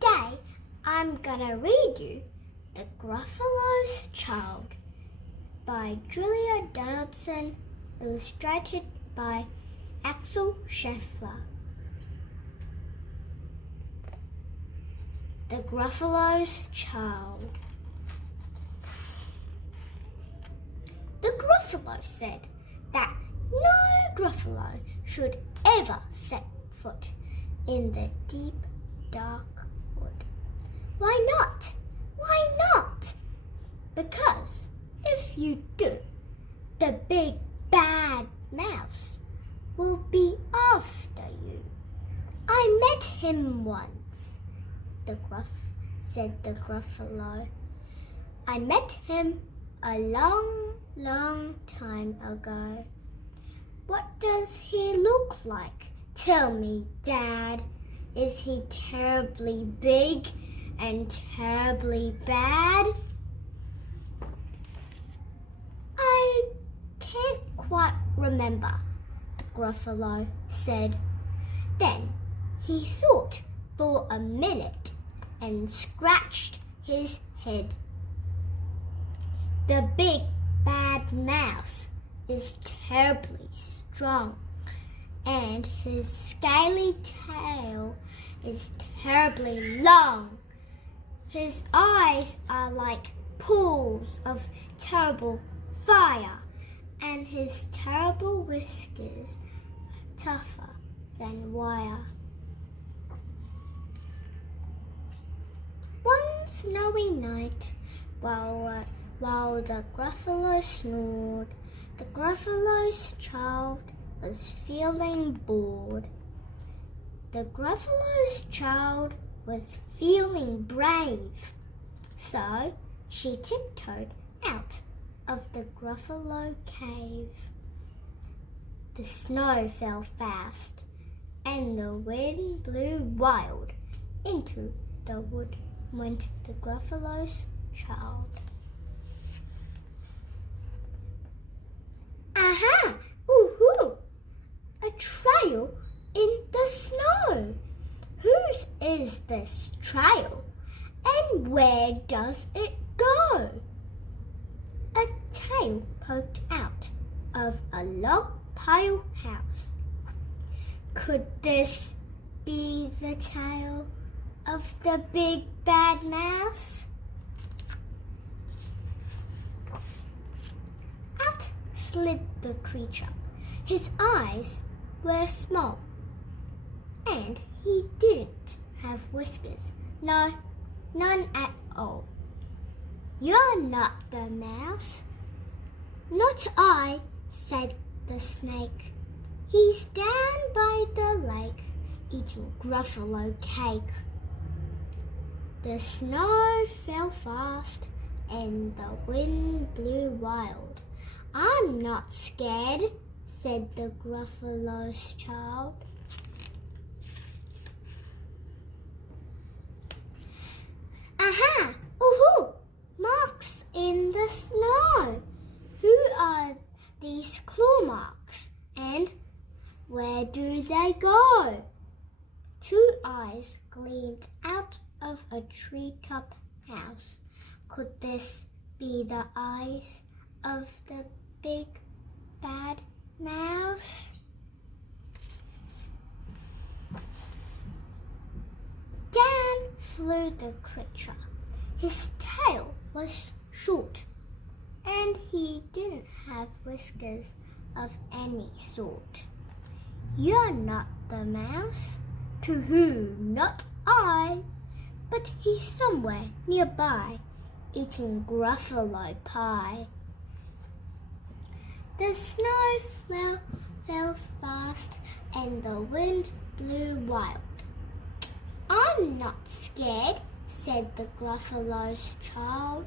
Today I'm gonna read you The Gruffalo's Child by Julia Donaldson, illustrated by Axel Scheffler. The Gruffalo's Child. The Gruffalo said that no Gruffalo should ever set foot in the deep, dark wood. Why not? Why not? Because if you do, the big bad mouse will be after you. I met him once, said the Gruffalo. I met him a long, long time ago. What does he look like? Tell me, Dad. Is he terribly big and terribly bad? I can't quite remember, the Gruffalo said. Then he thought for a minute and scratched his head. The big bad mouse is terribly strong, and his scaly tail is terribly long. His eyes are like pools of terrible fire, and his terrible whiskers are tougher than wire. One snowy night, while the Gruffalo snored, the Gruffalo's child was feeling bored. The Gruffalo's child was feeling brave, so she tiptoed out of the Gruffalo cave. The snow fell fast, and the wind blew wild. Into the wood went the Gruffalo's child. Aha! Ooh-hoo! A trail in the snow. Whose is this trail, and where does it go? A tail poked out of a log pile house. Could this be the tail of the big bad mouse? Out slid the creature. His eyes were small, and he didn't have whiskers. No, none at all. You're not the mouse. Not I, said the snake. He's down by the lake, eating Gruffalo cake. The snow fell fast, and the wind blew wild. I'm not scared, said the Gruffalo's child. Aha! Ooh-hoo! Marks in the snow. Who are these claw marks, and where do they go? Two eyes gleamed out of a treetop house. Could this be the eyes of the big bad mouse? Down flew the creature. His tail was short, and he didn't have whiskers of any sort. You're not the mouse. To who? Not I. But he's somewhere nearby, eating Gruffalo pie. The snow fell fast, and the wind blew wild. I'm not scared, said the Gruffalo's child.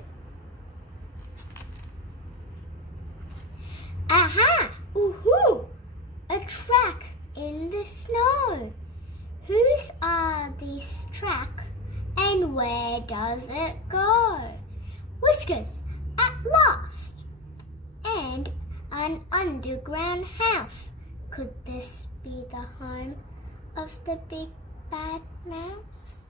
Aha! Ooh-hoo! A track in the snow. Whose are these track, and where does it go? Whiskers at last, and an underground house. Could this be the home of the big bad mouse?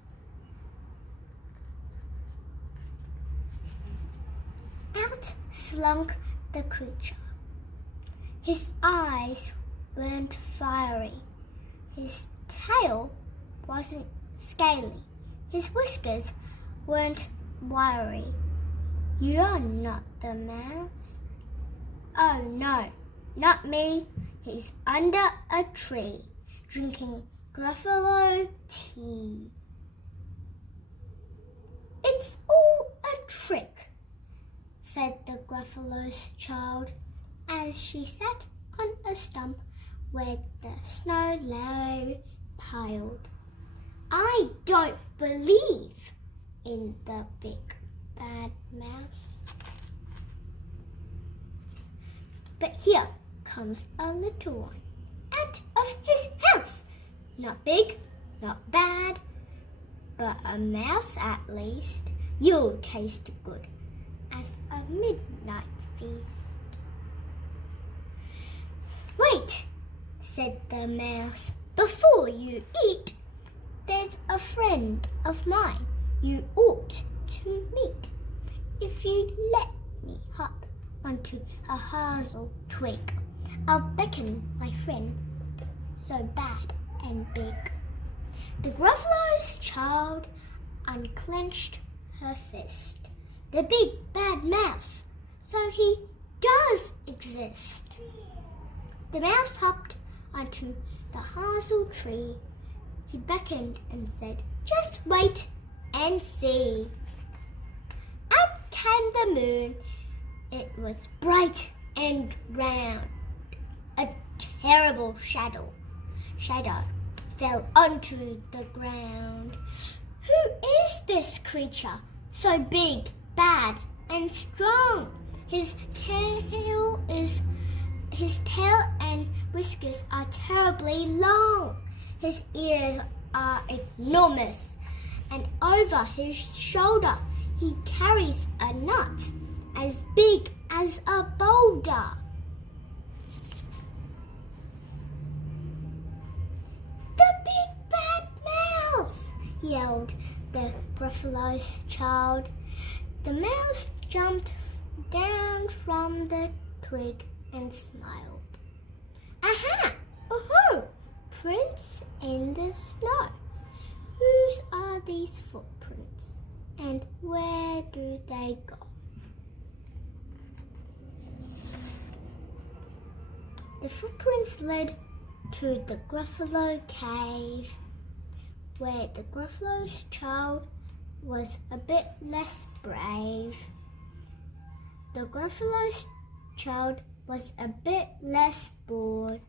Out slunk the creature. His eyes weren't fiery. His tail wasn't scaly. His whiskers weren't wiry. You're not the mouse. Oh no, not me. He's under a tree, drinking Gruffalo tea. It's all a trick, said the Gruffalo's child, as she sat on a stump where the snow lay piled. I don't believe in the big bad mouse. But here comes a little one out of his house. Not big, not bad, but a mouse at least. You'll taste good as a midnight feast. Wait, said the mouse, before you eat. There's a friend of mine you ought to meet. If you'd let me hop onto a hazel twig, I'll beckon my friend so bad and big. The Gruffalo's child unclenched her fist. The big bad mouse, so he does exist. The mouse hopped onto the hazel tree. He beckoned and said, just wait and see. Out came the moon. It was bright and round. A terrible shadow fell onto the ground. Who is this creature, so big, bad, and strong? His tail and whiskers are terribly long. His ears are enormous, and over his shoulder he carries a nut as big as a boulder. The big bad mouse, yelled the Gruffalo's child. The mouse jumped down from the twig and smiled. Aha! Oh-ho! Prints in the snow. Whose are these footprints, and where do they go? The footprints led to the Gruffalo cave, where the Gruffalo's child was a bit less brave. The Gruffalo's child was a bit less bored,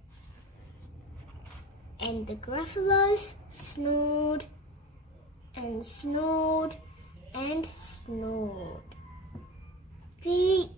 and the Gruffalos snored and snored and snored. The